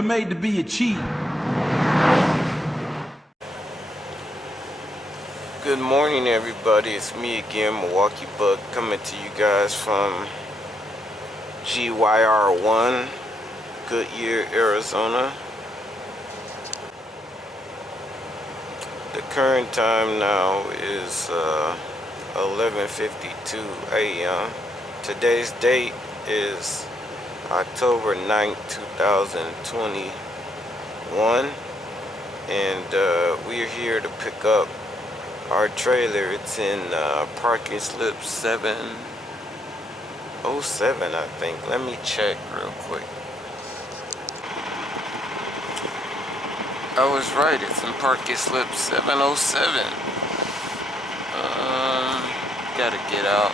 are made to be achieved. Good morning, everybody. It's me again, Milwaukee Bug, coming to you guys from GYR1, Goodyear, Arizona. The current time now is 11:52 a.m. Today's date is October 9th, 2021, and we're here to pick up our trailer. It's in parking slip 707, I think. Let me check real quick. I was right, it's in parking slip 707. Gotta get out.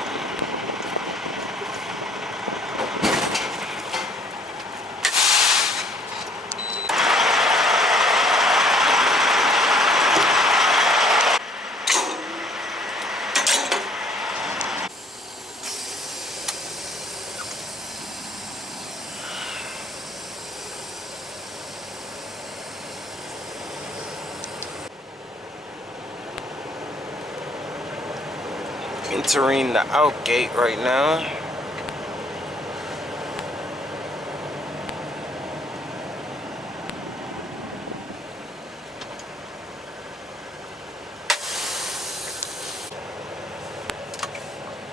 Entering the out gate right now.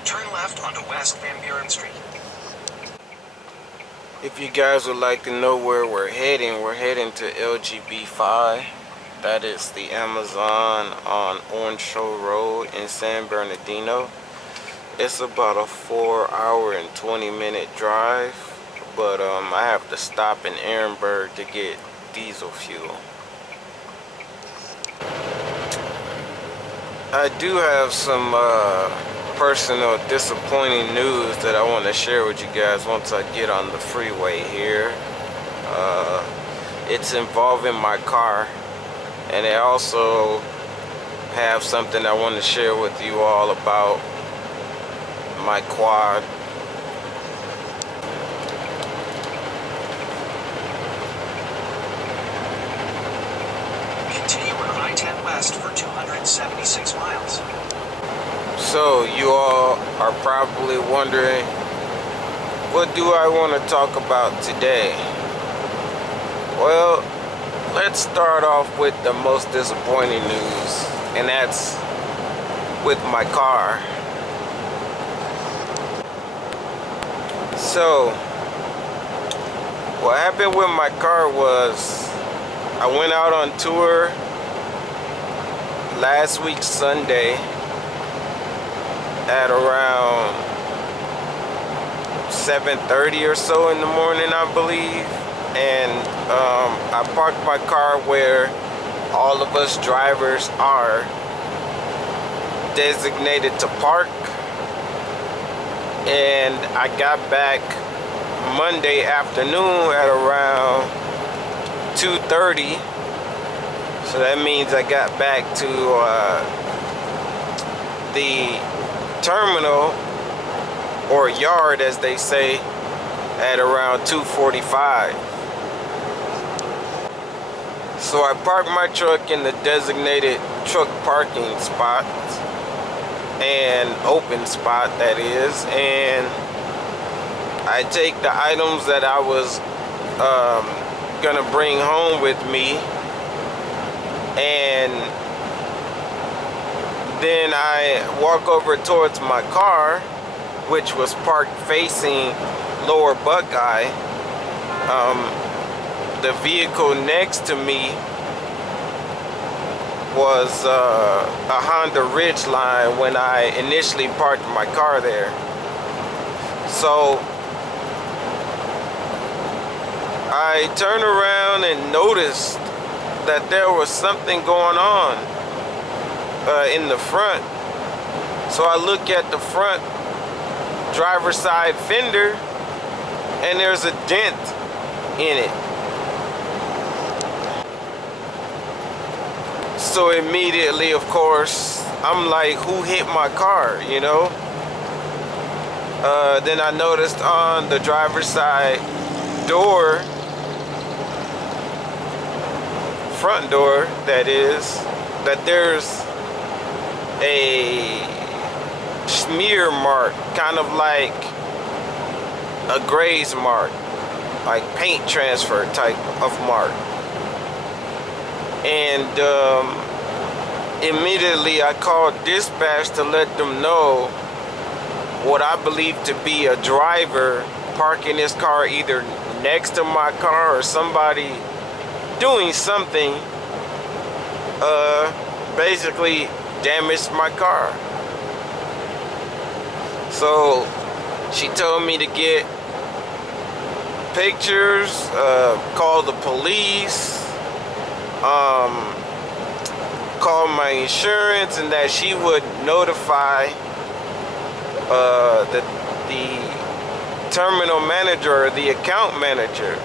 Turn left onto West Van Buren Street. If you guys would like to know where we're heading to LGB5. That is the Amazon on Orange Show Road in San Bernardino. It's about a 4-hour and 20-minute drive, but I have to stop in Ehrenberg to get diesel fuel. I do have some personal disappointing news that I want to share with you guys once I get on the freeway here. It's involving my car. And I also have something I want to share with you all about my quad. Continue on I-10 West for 276 miles. So you all are probably wondering, what do I want to talk about today? Well, let's start off with the most disappointing news, and that's with my car. So, what happened with my car was, I went out on tour last week Sunday at around 7:30 or so in the morning, I believe. And I parked my car where all of us drivers are designated to park, and I got back Monday afternoon at around 2:30. So that means I got back to the terminal, or yard as they say, at around 2:45. So I parked my truck in the designated truck parking spot, and open spot that is, and I take the items that I was gonna bring home with me, and then I walk over towards my car, which was parked facing Lower Buckeye. The vehicle next to me was a Honda Ridgeline when I initially parked my car there. So I turned around and noticed that there was something going on in the front. So I look at the front driver's side fender, and there's a dent in it. So immediately, of course, I'm like, who hit my car, you know? Then I noticed on the driver's side door front door, that is, that there's a smear mark, kind of like a graze mark, like paint transfer type of mark. And immediately I called dispatch to let them know what I believe to be a driver parking his car either next to my car or somebody doing something basically damaged my car. So she told me to get pictures, call the police, call my insurance, and that she would notify the terminal manager or the account manager.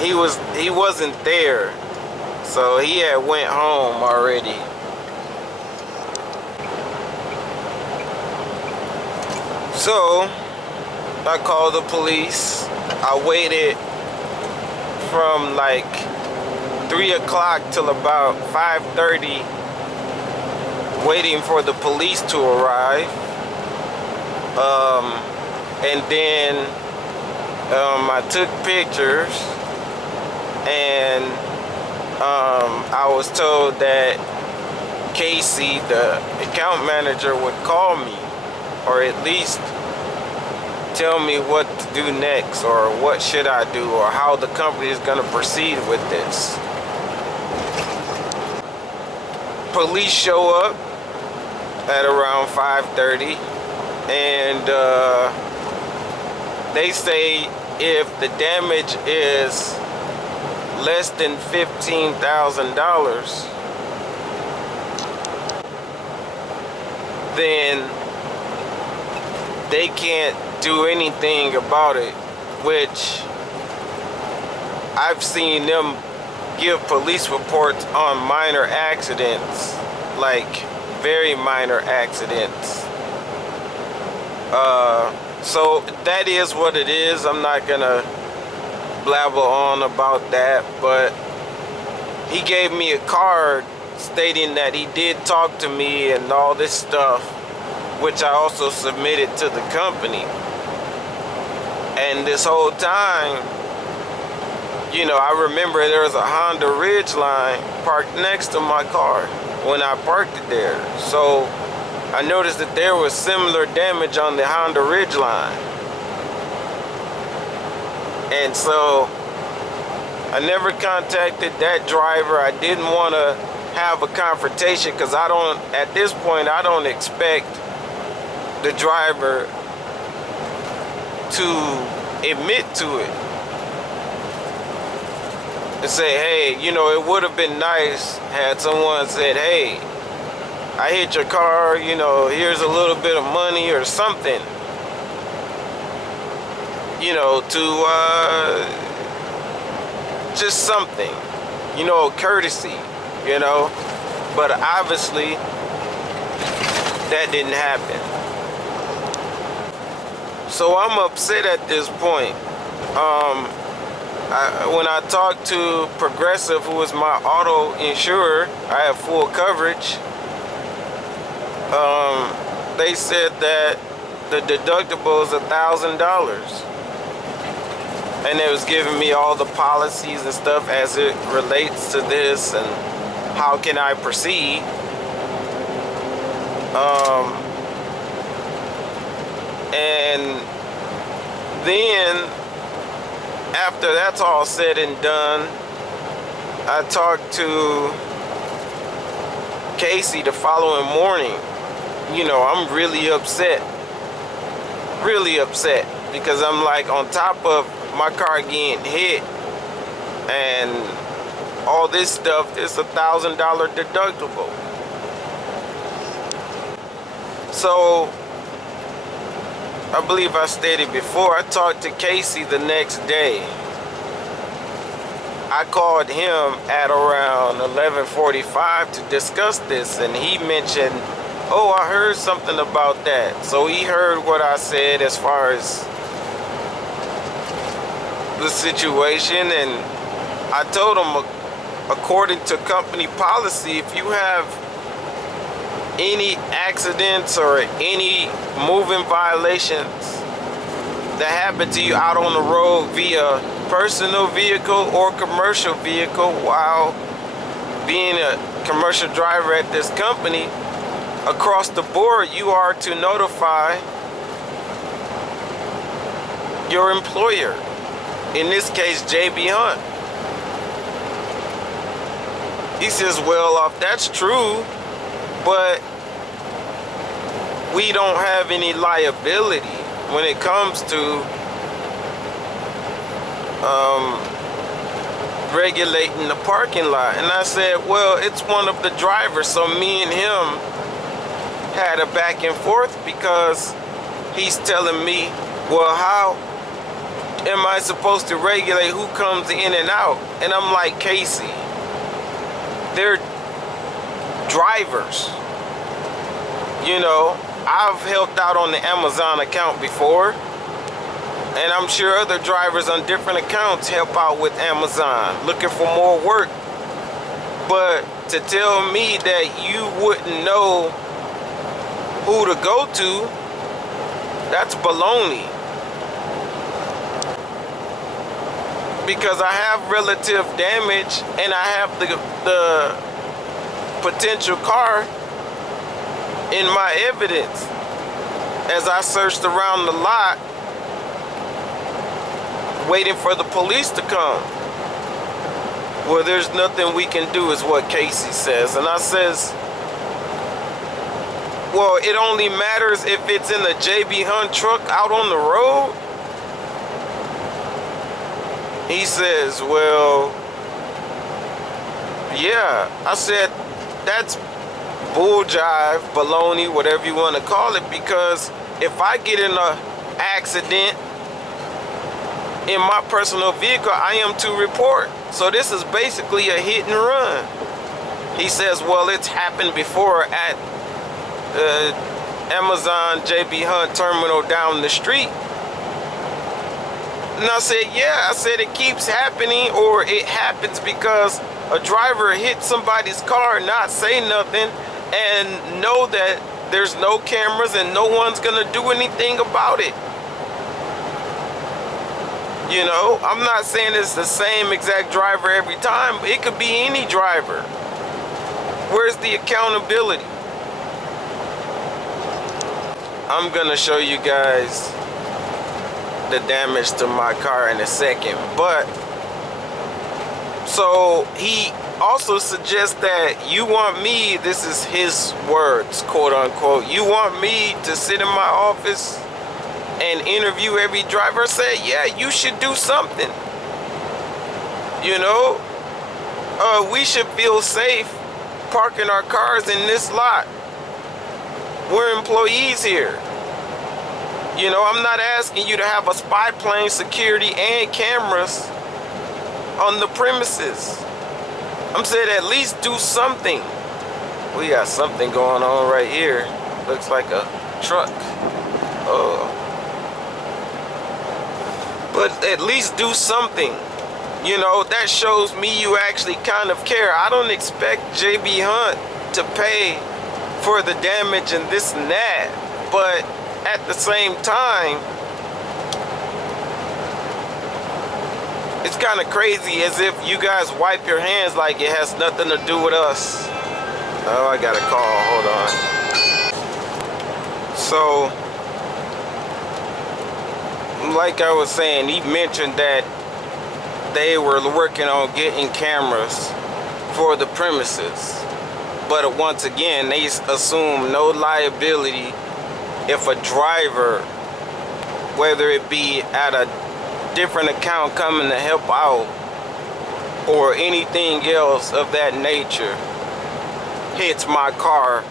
He wasn't there, so he had went home already. So I called the police. I waited from like 3 o'clock till about 5:30, waiting for the police to arrive. And then I took pictures, and I was told that Casey, the account manager, would call me, or at least tell me what to do next, or what should I do, or how the company is going to proceed with this. Police show up at around 5:30, and they say if the damage is less than $15,000, then they can't do anything about it, which I've seen them give police reports on minor accidents, like very minor accidents. So that is what it is. I'm not gonna blabber on about that, but he gave me a card stating that he did talk to me and all this stuff, which I also submitted to the company. And this whole time, you know, I remember there was a Honda Ridgeline parked next to my car when I parked it there. So I noticed that there was similar damage on the Honda Ridgeline. And so I never contacted that driver. I didn't want to have a confrontation because at this point, I don't expect the driver to admit to it and say, hey, you know, it would have been nice had someone said, hey, I hit your car, you know, here's a little bit of money or something, you know, to just something, you know, courtesy, you know. But obviously that didn't happen. So I'm upset at this point. When I talked to Progressive, who is my auto insurer, I have full coverage. They said that the deductible is $1,000, and it was giving me all the policies and stuff as it relates to this and how can I proceed. And then after that's all said and done, I talked to Casey the following morning. You know, I'm really upset, because I'm like, on top of my car getting hit and all this stuff, it's $1,000 deductible. So I believe I stated before, I talked to Casey the next day. I called him at around 11:45 to discuss this, and he mentioned, oh, I heard something about that. So he heard what I said as far as the situation, and I told him, according to company policy, if you have any accidents or any moving violations that happen to you out on the road via personal vehicle or commercial vehicle while being a commercial driver at this company, across the board, you are to notify your employer. In this case, JB Hunt. He says, well, if that's true, but we don't have any liability when it comes to regulating the parking lot. And I said, well, it's one of the drivers. So me and him had a back and forth because he's telling me, well, how am I supposed to regulate who comes in and out? And I'm like, Casey, they're drivers. You know, I've helped out on the Amazon account before, and I'm sure other drivers on different accounts help out with Amazon, looking for more work. But to tell me that you wouldn't know who to go to, that's baloney. Because I have relative damage and I have the potential car in my evidence. As I searched around the lot, waiting for the police to come. Well, there's nothing we can do, is what Casey says. And I says, well, it only matters if it's in the JB Hunt truck out on the road. He says, well, yeah. I said, that's bull jive, baloney, whatever you want to call it, because if I get in an accident in my personal vehicle, I am to report. So this is basically a hit and run. He says, well, it's happened before at Amazon JB Hunt terminal down the street. And I said, yeah. I said, it keeps happening, or it happens because a driver hits somebody's car, not say nothing, and know that there's no cameras and no one's gonna do anything about it. You know, I'm not saying it's the same exact driver every time. It could be any driver. Where's the accountability? I'm gonna show you guys the damage to my car in a second, but so he also suggests that you want me, this is his words, quote unquote, you want me to sit in my office and interview every driver. I said, yeah, you should do something. You know, we should feel safe parking our cars in this lot. We're employees here. You know, I'm not asking you to have a spy plane, security, and cameras on the premises. I'm saying at least do something. We got something going on right here. Looks like a truck. Oh. But at least do something. You know, that shows me you actually kind of care. I don't expect JB Hunt to pay for the damage and this and that. But at the same time, it's kind of crazy, as if you guys wipe your hands like it has nothing to do with us. Oh, I got a call. Hold on. So, like I was saying, he mentioned that they were working on getting cameras for the premises. But once again, they assume no liability if a driver, whether it be at a different account coming to help out or anything else of that nature, hits my car,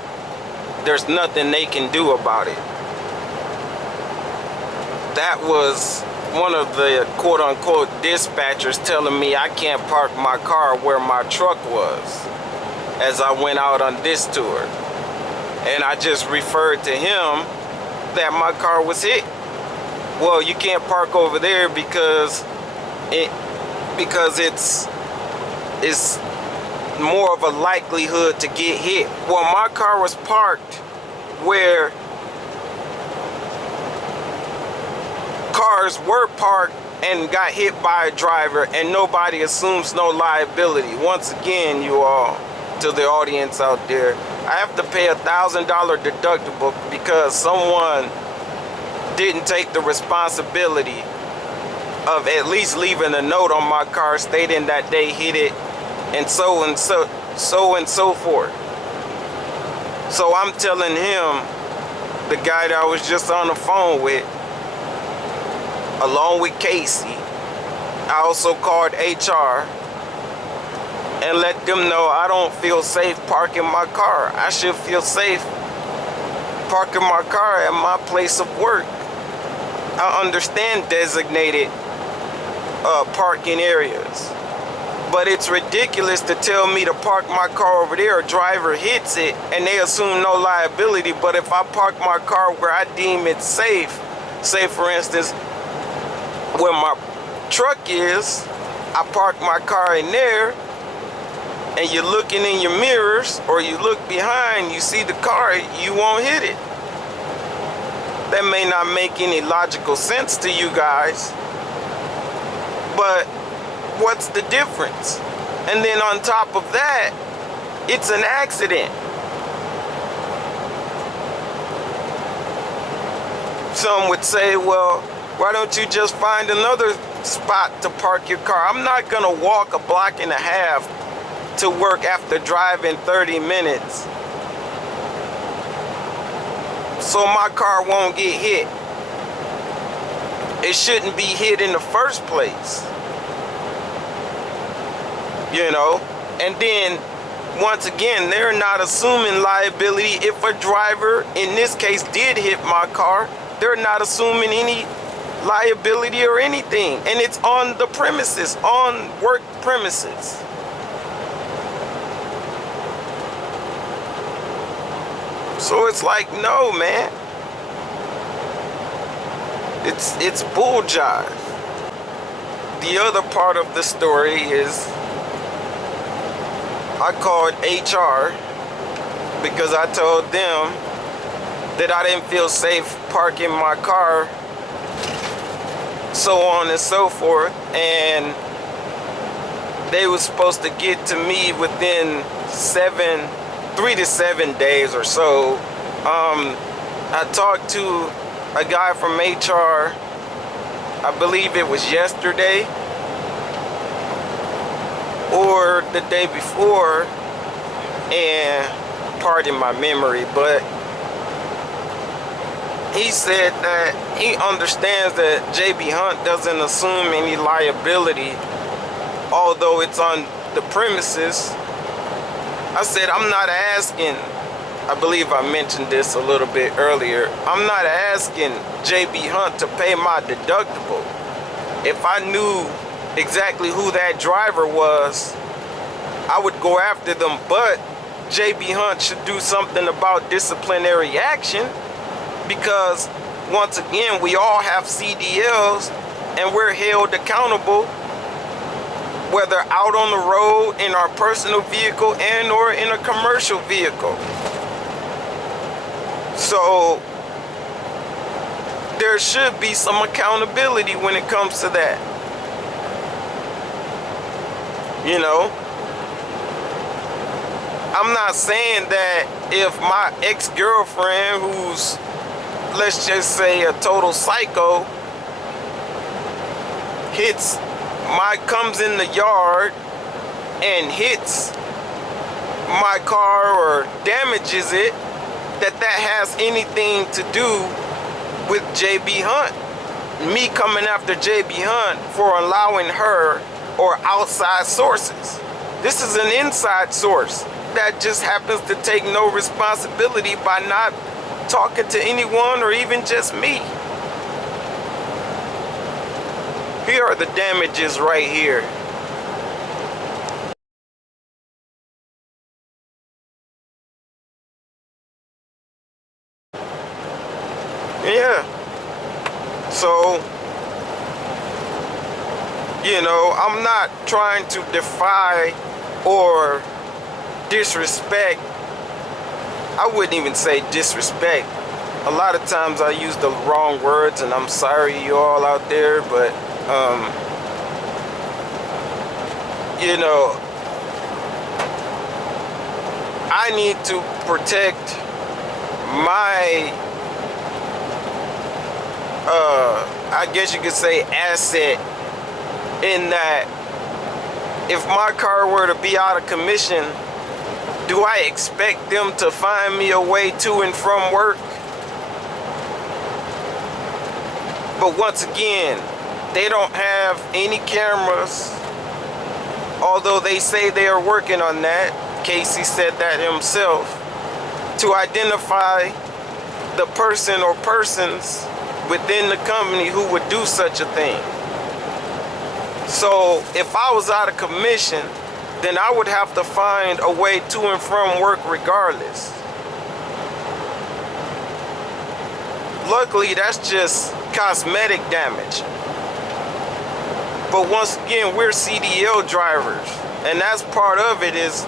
there's nothing they can do about it. That was one of the quote-unquote dispatchers telling me I can't park my car where my truck was as I went out on this tour. And I just referred to him that my car was hit. Well, you can't park over there because it's it's more of a likelihood to get hit. Well, my car was parked where cars were parked and got hit by a driver, and nobody assumes no liability. Once again, you all, to the audience out there, I have to pay $1,000 deductible because someone didn't take the responsibility of at least leaving a note on my car stating that they hit it and so forth. So I'm telling him, the guy that I was just on the phone with, along with Casey, I also called HR and let them know I don't feel safe parking my car. I should feel safe parking my car at my place of work. I understand designated parking areas, but it's ridiculous to tell me to park my car over there. A driver hits it and they assume no liability, but if I park my car where I deem it safe, say for instance where my truck is, I park my car in there, and you're looking in your mirrors or you look behind, you see the car, you won't hit it. That may not make any logical sense to you guys, but what's the difference? And then on top of that, it's an accident. Some would say, well, why don't you just find another spot to park your car? I'm not gonna walk a block and a half to work after driving 30 minutes so my car won't get hit. It shouldn't be hit in the first place, you know. And then once again, they're not assuming liability. If a driver in this case did hit my car, they're not assuming any liability or anything, and it's on the premises, on work premises. So it's like, no, man, it's bull jive. The other part of the story is I called HR because I told them that I didn't feel safe parking my car, so on and so forth, and they were supposed to get to me within 3 to 7 days or so. I talked to a guy from HR, I believe it was yesterday or the day before, and pardon my memory, but he said that he understands that JB Hunt doesn't assume any liability, although it's on the premises. I said, I'm not asking, I believe I mentioned this a little bit earlier, I'm not asking JB Hunt to pay my deductible. If I knew exactly who that driver was, I would go after them, but JB Hunt should do something about disciplinary action, because once again, we all have CDLs and we're held accountable, whether out on the road in our personal vehicle and or in a commercial vehicle. So there should be some accountability when it comes to that. You know, I'm not saying that if my ex-girlfriend, who's, let's just say, a total psycho, comes in the yard and hits my car or damages it, that has anything to do with JB Hunt. Me coming after JB Hunt for allowing her or outside sources. This is an inside source that just happens to take no responsibility by not talking to anyone or even just me. Here are the damages right here. Yeah. So, you know, I'm not trying to defy or disrespect. I wouldn't even say disrespect. A lot of times I use the wrong words, and I'm sorry you all out there, but you know, I need to protect my I guess you could say asset, in that if my car were to be out of commission, do I expect them to find me a way to and from work? But once again, they don't have any cameras, although they say they are working on that. Casey said that himself, to identify the person or persons within the company who would do such a thing. So if I was out of commission, then I would have to find a way to and from work regardless. Luckily, that's just cosmetic damage. But once again, we're CDL drivers, and that's part of it. Is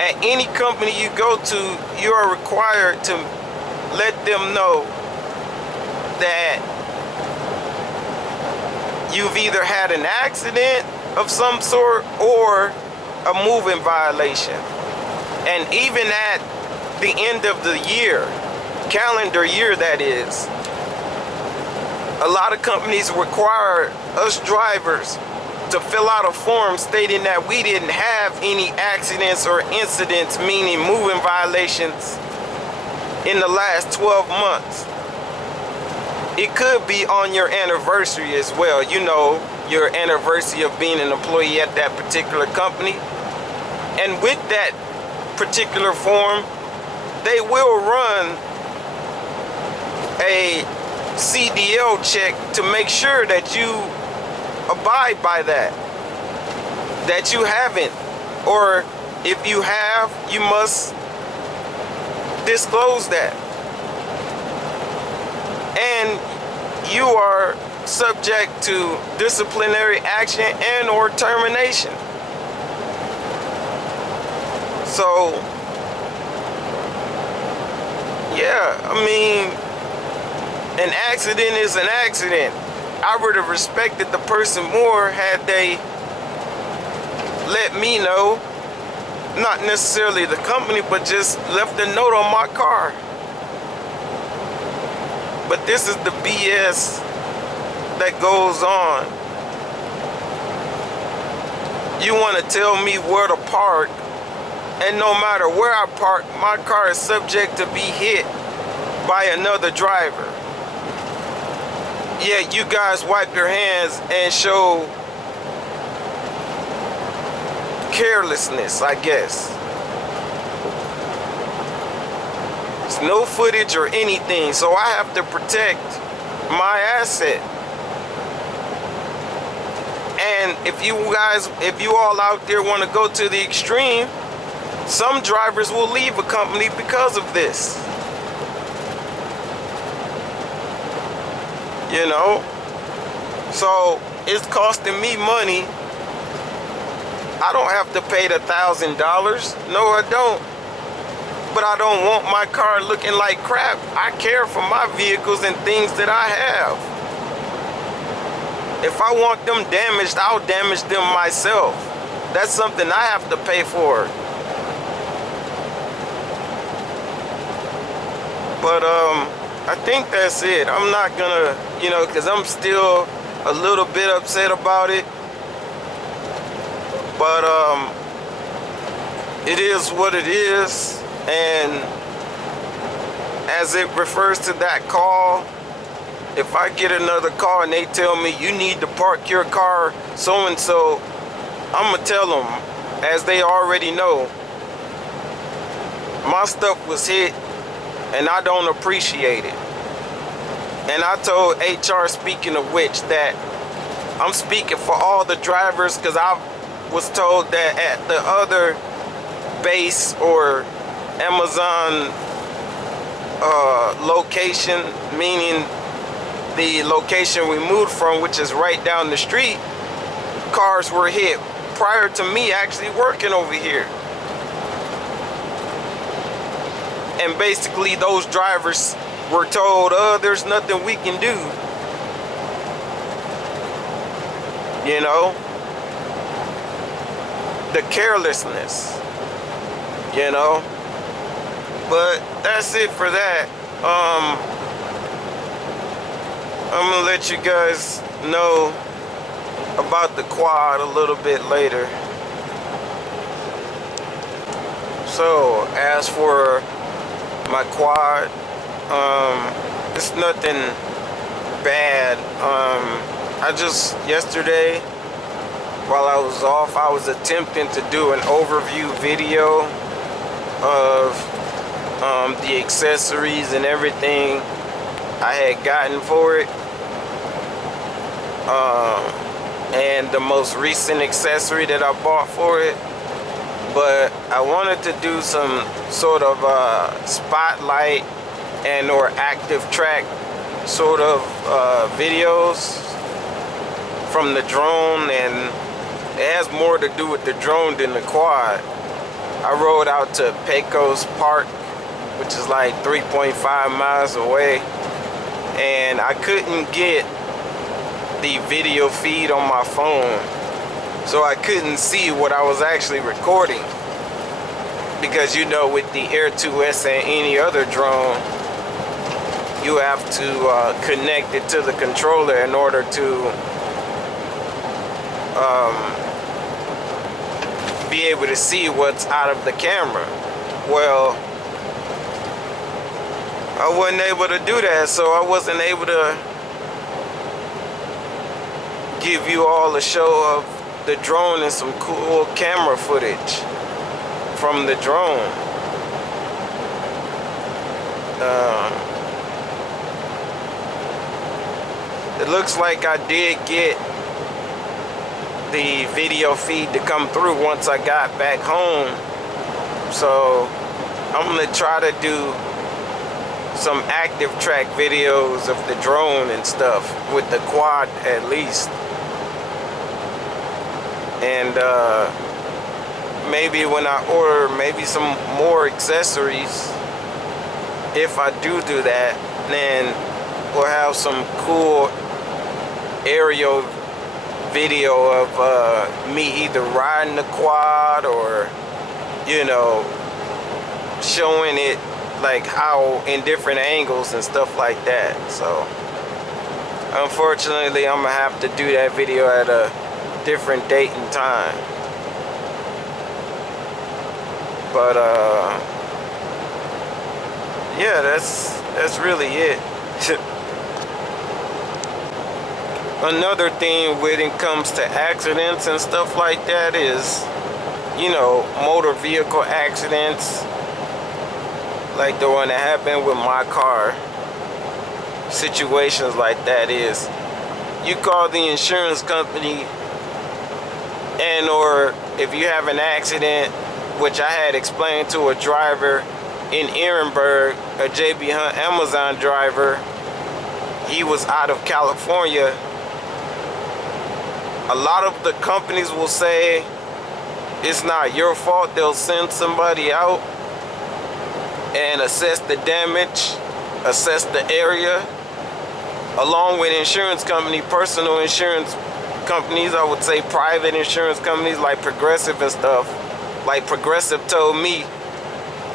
at any company you go to, you are required to let them know that you've either had an accident of some sort or a moving violation. And even at the end of the year, calendar year that is, a lot of companies require us drivers to fill out a form stating that we didn't have any accidents or incidents, meaning moving violations, in the last 12 months. It could be on your anniversary as well, you know, your anniversary of being an employee at that particular company. And with that particular form, they will run a CDL check to make sure that you abide by that, that you haven't, or if you have, you must disclose that. And you are subject to disciplinary action and or termination. So, yeah, I mean, an accident is an accident. I would have respected the person more had they let me know, not necessarily the company, but just left a note on my car. But this is the BS that goes on. You want to tell me where to park, and no matter where I park, my car is subject to be hit by another driver. Yeah, you guys wipe your hands and show carelessness, I guess. There's no footage or anything, so I have to protect my asset. And if you all out there want to go to the extreme, some drivers will leave a company because of this. You know? So it's costing me money. I don't have to pay the $1,000. No, I don't. But I don't want my car looking like crap. I care for my vehicles and things that I have. If I want them damaged, I'll damage them myself. That's something I have to pay for. But I think that's it. I'm not gonna, because I'm still a little bit upset about it. But it is what it is. And as it refers to that call, if I get another call and they tell me you need to park your car so and so, I'm gonna tell them, as they already know, my stuff was hit and I don't appreciate it. And I told HR, speaking of which, that I'm speaking for all the drivers, because I was told that at the other base or Amazon location, meaning the location we moved from, which is right down the street, cars were hit prior to me actually working over here. And basically those drivers were told, there's nothing we can do. You know? The carelessness. You know? But that's it for that. I'm gonna let you guys know about the quad a little bit later. So, as for my quad, it's nothing bad. I just, yesterday, while I was off, I was attempting to do an overview video of the accessories and everything I had gotten for it. And the most recent accessory that I bought for it. But I wanted to do some sort of spotlight and or active track sort of videos from the drone, and it has more to do with the drone than the quad. I rode out to Pecos Park, which is like 3.5 miles away, and I couldn't get the video feed on my phone, so I couldn't see what I was actually recording, because you know, with the Air 2S and any other drone, you have to connect it to the controller in order to be able to see what's out of the camera. Well, I wasn't able to do that, so I wasn't able to give you all a show of the drone and some cool camera footage from the drone. It looks like I did get the video feed to come through once I got back home, so I'm gonna try to do some active track videos of the drone and stuff with the quad at least. And maybe when I order maybe some more accessories, if I do that, then we'll have some cool aerial video of me either riding the quad or, you know, showing it like how in different angles and stuff like that. So unfortunately, I'm gonna have to do that video at a different date and time. But yeah, that's really it. Another thing when it comes to accidents and stuff like that is, you know, motor vehicle accidents like the one that happened with my car. Situations like that is, you call the insurance company, and or if you have an accident, which I had explained to a driver in Ehrenberg, a JB Hunt Amazon driver. He was out of California. A lot of the companies will say it's not your fault. They'll send somebody out and assess the damage, assess the area, along with insurance company, personal insurance companies, I would say private insurance companies like Progressive and stuff. Like Progressive told me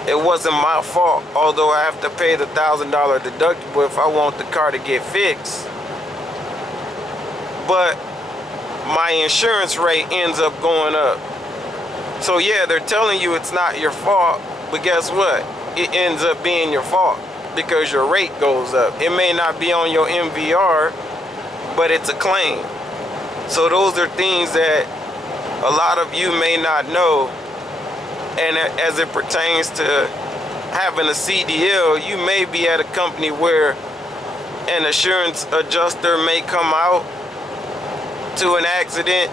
it wasn't my fault, although I have to pay the $1,000 deductible if I want the car to get fixed. But my insurance rate ends up going up. So yeah, they're telling you it's not your fault, but guess what? It ends up being your fault because your rate goes up. It may not be on your MVR, but it's a claim. So those are things that a lot of you may not know. And as it pertains to having a CDL, you may be at a company where an assurance adjuster may come out to an accident,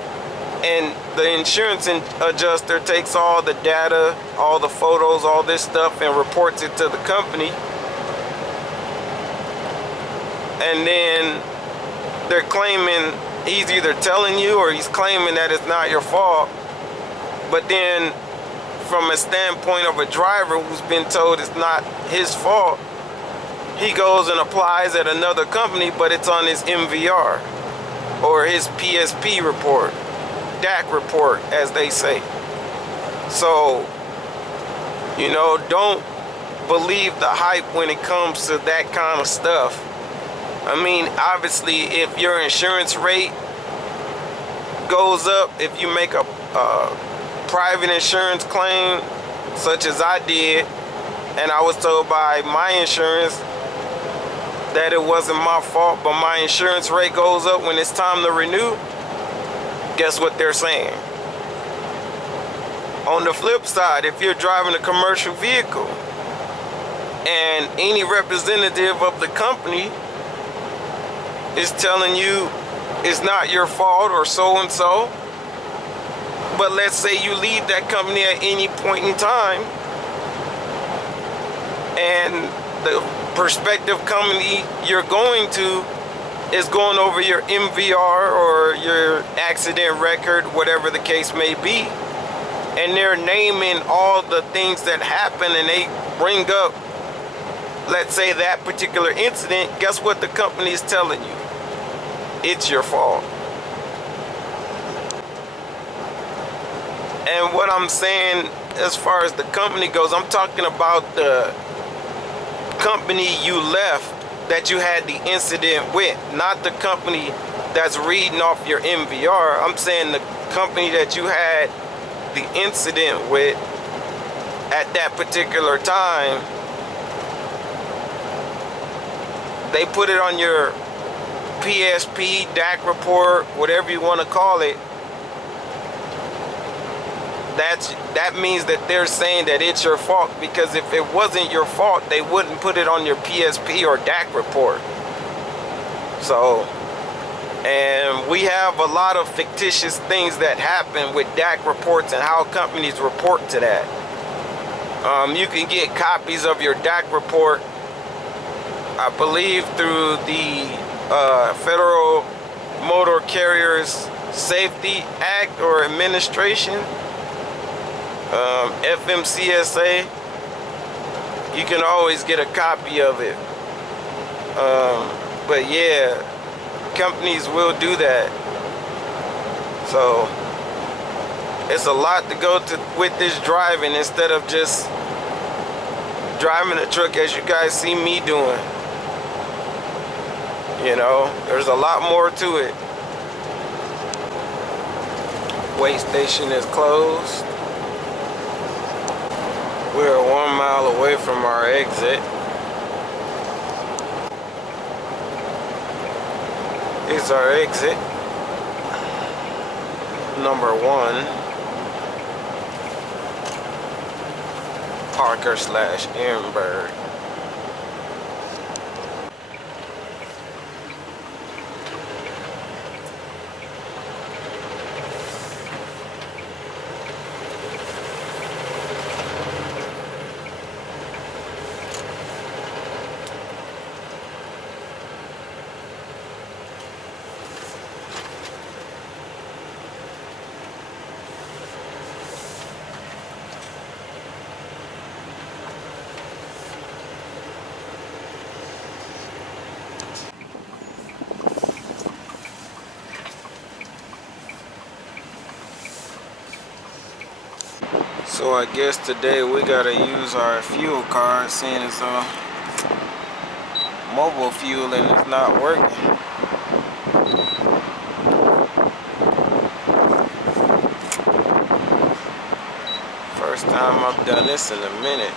and the insurance adjuster takes all the data, all the photos, all this stuff, and reports it to the company. And then they're claiming, he's either telling you or he's claiming that it's not your fault, But then from a standpoint of a driver who's been told it's not his fault, he goes and applies at another company, but it's on his MVR or his PSP report, DAC report, as they say. So, you know, don't believe the hype when it comes to that kind of stuff. I mean, obviously, if your insurance rate goes up, if you make a private insurance claim, such as I did, and I was told by my insurance that it wasn't my fault, but my insurance rate goes up when it's time to renew, guess what they're saying? On the flip side, if you're driving a commercial vehicle and any representative of the company is telling you it's not your fault or so and so, but let's say you leave that company at any point in time and the prospective company you're going to is going over your MVR or your accident record, whatever the case may be, and they're naming all the things that happen, and they bring up, let's say, that particular incident, guess what the company is telling you? It's your fault. And what I'm saying as far as the company goes, I'm talking about the company you left that you had the incident with, not the company that's reading off your MVR. I'm saying the company that you had the incident with at that particular time. They put it on your PSP, DAC report, whatever you want to call it. That means that they're saying that it's your fault, because if it wasn't your fault, they wouldn't put it on your PSP or DAC report. So, and we have a lot of fictitious things that happen with DAC reports and how companies report to that. You can get copies of your DAC report, I believe, through the Federal Motor Carriers Safety Act or Administration, FMCSA. You can always get a copy of it. But yeah, companies will do that. So it's a lot to go to with this driving, instead of just driving a truck as you guys see me doing. You know, there's a lot more to it. Weigh station is closed. We're 1 mile away from our exit. Here's our exit. Number 1. Parker/Ehrenberg. So I guess today we gotta use our fuel card, seeing as mobile fueling is not working. First time I've done this in a minute.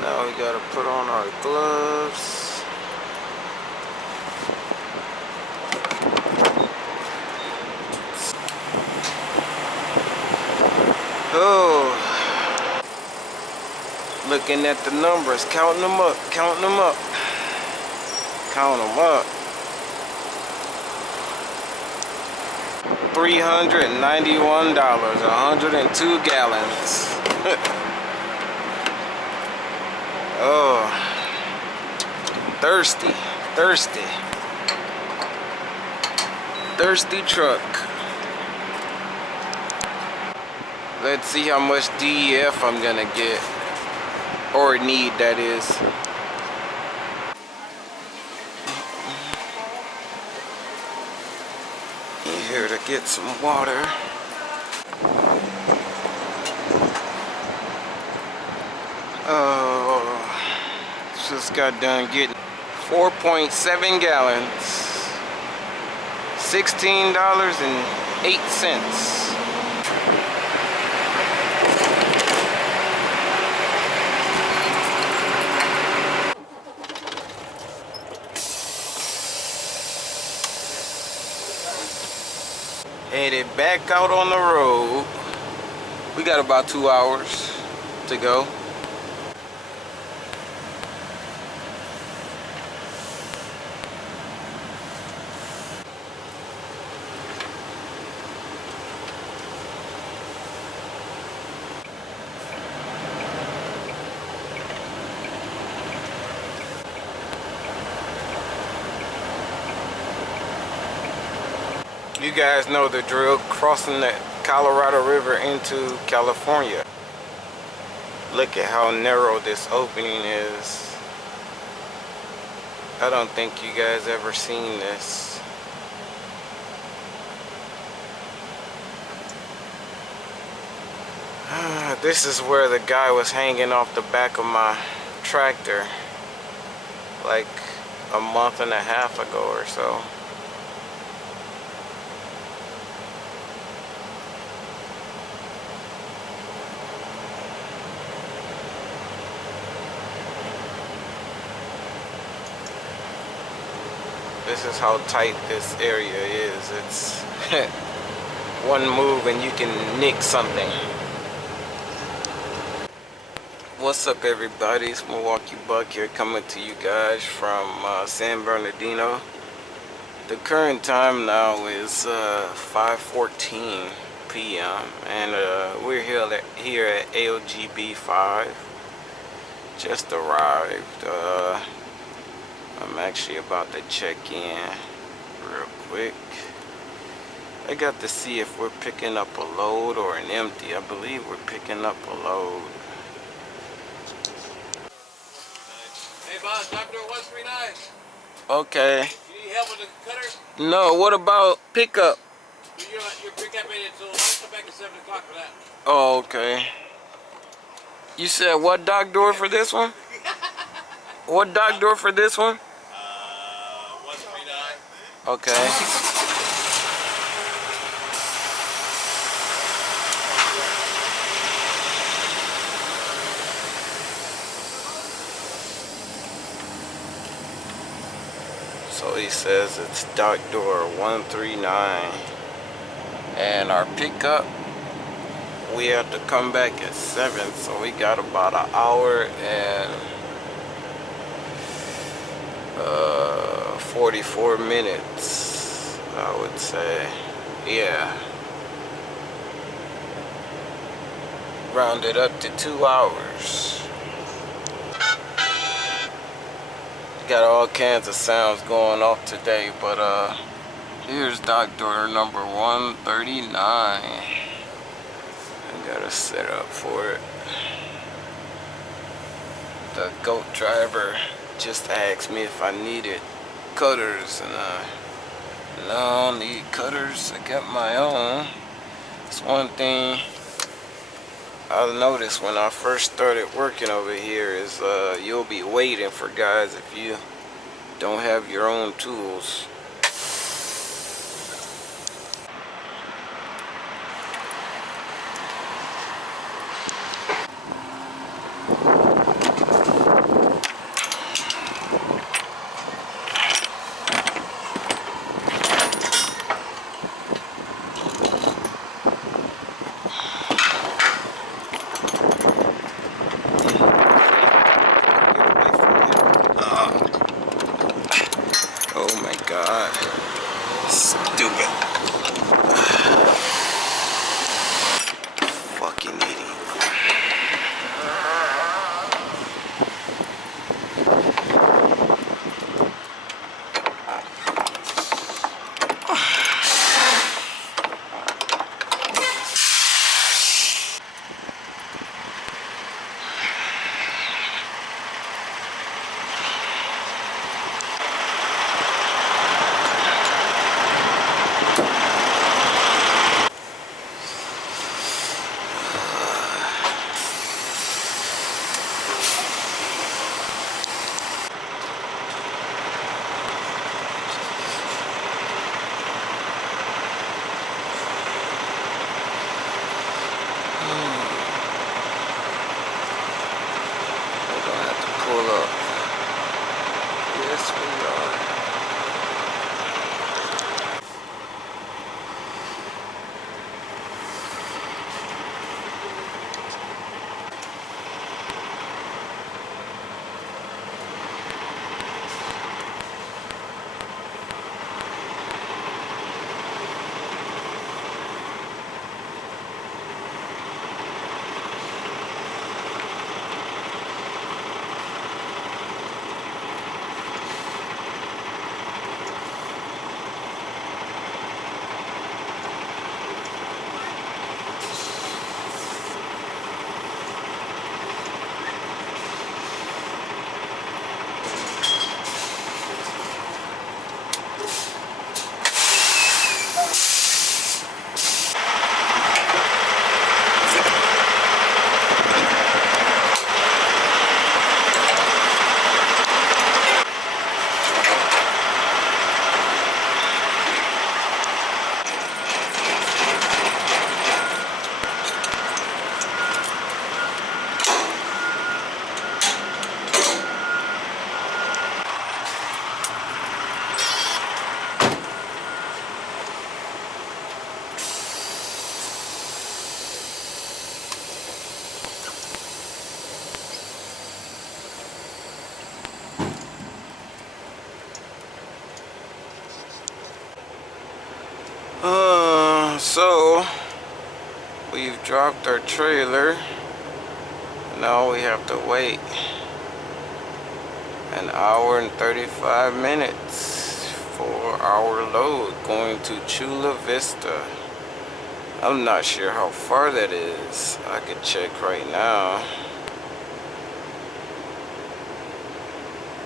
Now we gotta put on our gloves. Looking at the numbers, counting them up, counting them up. Count them up. $391, 102 gallons. Oh, thirsty, thirsty. Thirsty truck. Let's see how much DEF I'm gonna get. Or need, that is. Here to get some water. Oh, just got done getting 4.7 gallons. $16.08. Headed back out on the road. We got about 2 hours to go. You guys know the drill, crossing the Colorado River into California. Look at how narrow this opening is. I don't think you guys ever seen this. This is where the guy was hanging off the back of my tractor like a month and a half ago or so. This is how tight this area is. It's one move and you can nick something. What's up, everybody? It's Milwaukee Buck here, coming to you guys from San Bernardino. The current time now is 5:14 p.m. and we're here at LGB 5. Just arrived. I'm actually about to check in real quick. I got to see if we're picking up a load or an empty. I believe we're picking up a load. Hey boss, Dr. 139. Okay. You need help with the cutters? No, what about pickup? Your pickup ain't until come back at 7 o'clock for that. Oh, okay. You said what dock door for this one? What dock door for this one? 139. Okay. So he says it's dock door 139. And our pickup, we have to come back at 7, so we got about an hour and 44 minutes, I would say. Yeah. Rounded up to 2 hours. Got all kinds of sounds going off today, but here's dock door number 139. I got a setup for it. The GOAT driver just asked me if I needed cutters, and no, I don't need cutters. I got my own. It's one thing I noticed when I first started working over here is you'll be waiting for guys if you don't have your own tools. We've dropped our trailer. Now we have to wait an hour and 35 minutes for our load going to Chula Vista. I'm not sure how far that is. I could check right now.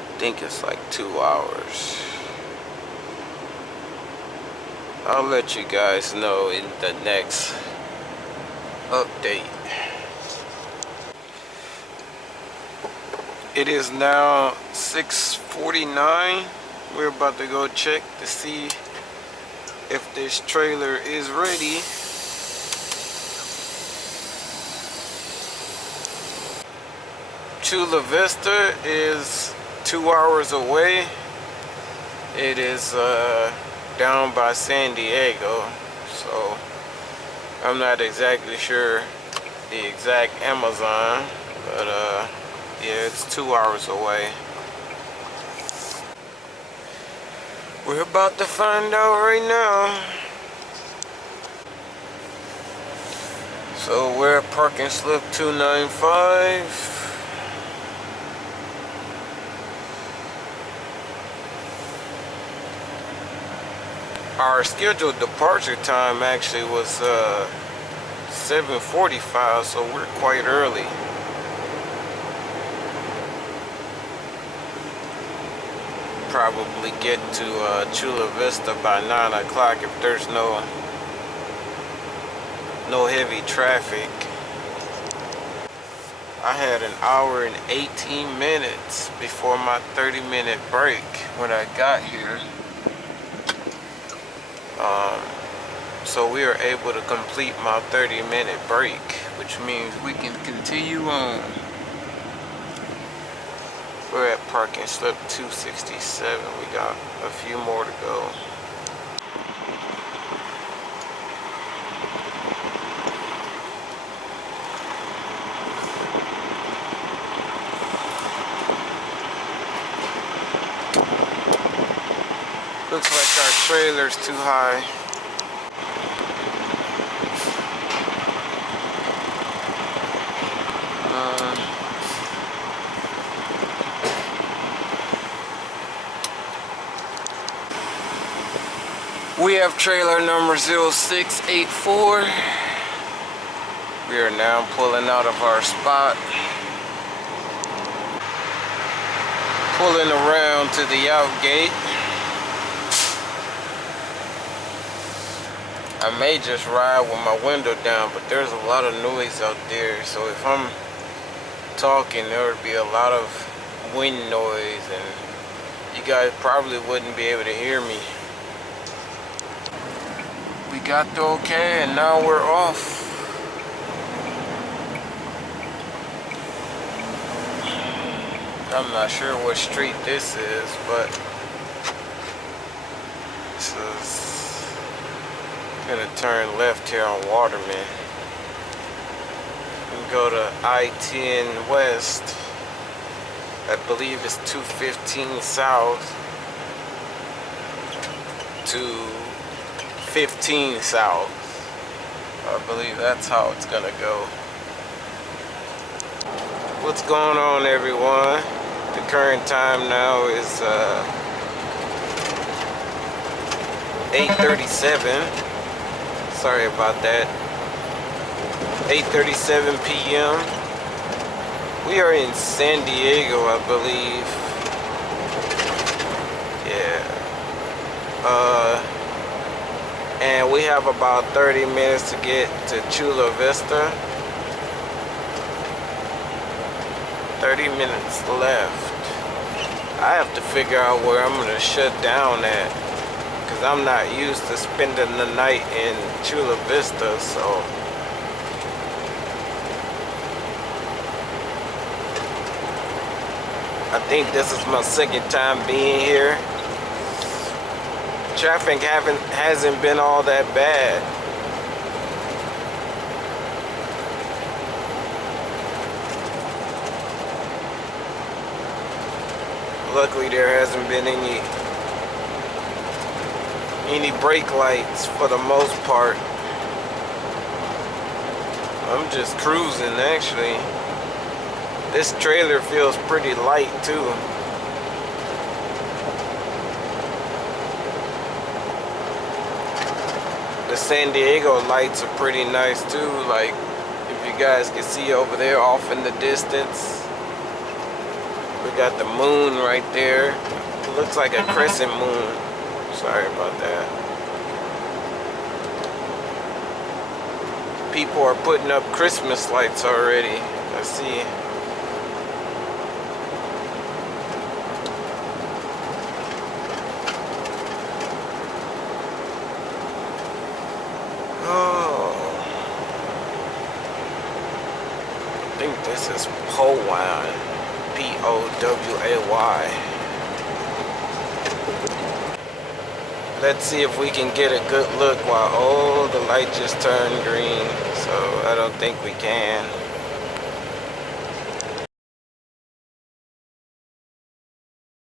I think it's like 2 hours. I'll let you guys know in the next update. It is now 6:49. We're about to go check to see if this trailer is ready. Chula Vista is 2 hours away. It is down by San Diego, so I'm not exactly sure the exact Amazon, but yeah, it's 2 hours away. We're about to find out right now. So we're at parking slip 295. Our scheduled departure time actually was 7:45, so we're quite early. Probably get to Chula Vista by 9 o'clock if there's no heavy traffic. I had an hour and 18 minutes before my 30-minute break when I got here. So we are able to complete my 30-minute break, which means we can continue on. We're at parking slip 267. We got a few more to go. Looks like our trailer's too high. We have trailer number 0684. We are now pulling out of our spot. Pulling around to the out gate. I may just ride with my window down, but there's a lot of noise out there. So if I'm talking, there would be a lot of wind noise and you guys probably wouldn't be able to hear me. We got the okay and now we're off. I'm not sure what street this is, but this is gonna turn left here on Waterman and go to I-10 West. I believe it's 215 South to 15 South. I believe that's how it's gonna go. What's going on, everyone? The current time now is 8:37. Sorry about that. 8:37 p.m. We are in San Diego, I believe. Yeah. And we have about 30 minutes to get to Chula Vista. 30 minutes left. I have to figure out where I'm gonna shut down at, because I'm not used to spending the night in Chula Vista, so I think this is my second time being here. Traffic hasn't been all that bad. Luckily there hasn't been any brake lights for the most part. I'm just cruising actually. This trailer feels pretty light too. The San Diego lights are pretty nice too. Like if you guys can see over there off in the distance, we got the moon right there. It looks like a crescent moon. Sorry about that. People are putting up Christmas lights already. I see. Oh, I think this is Poway. Poway. Let's see if we can get a good look while, oh, the light just turned green, so I don't think we can.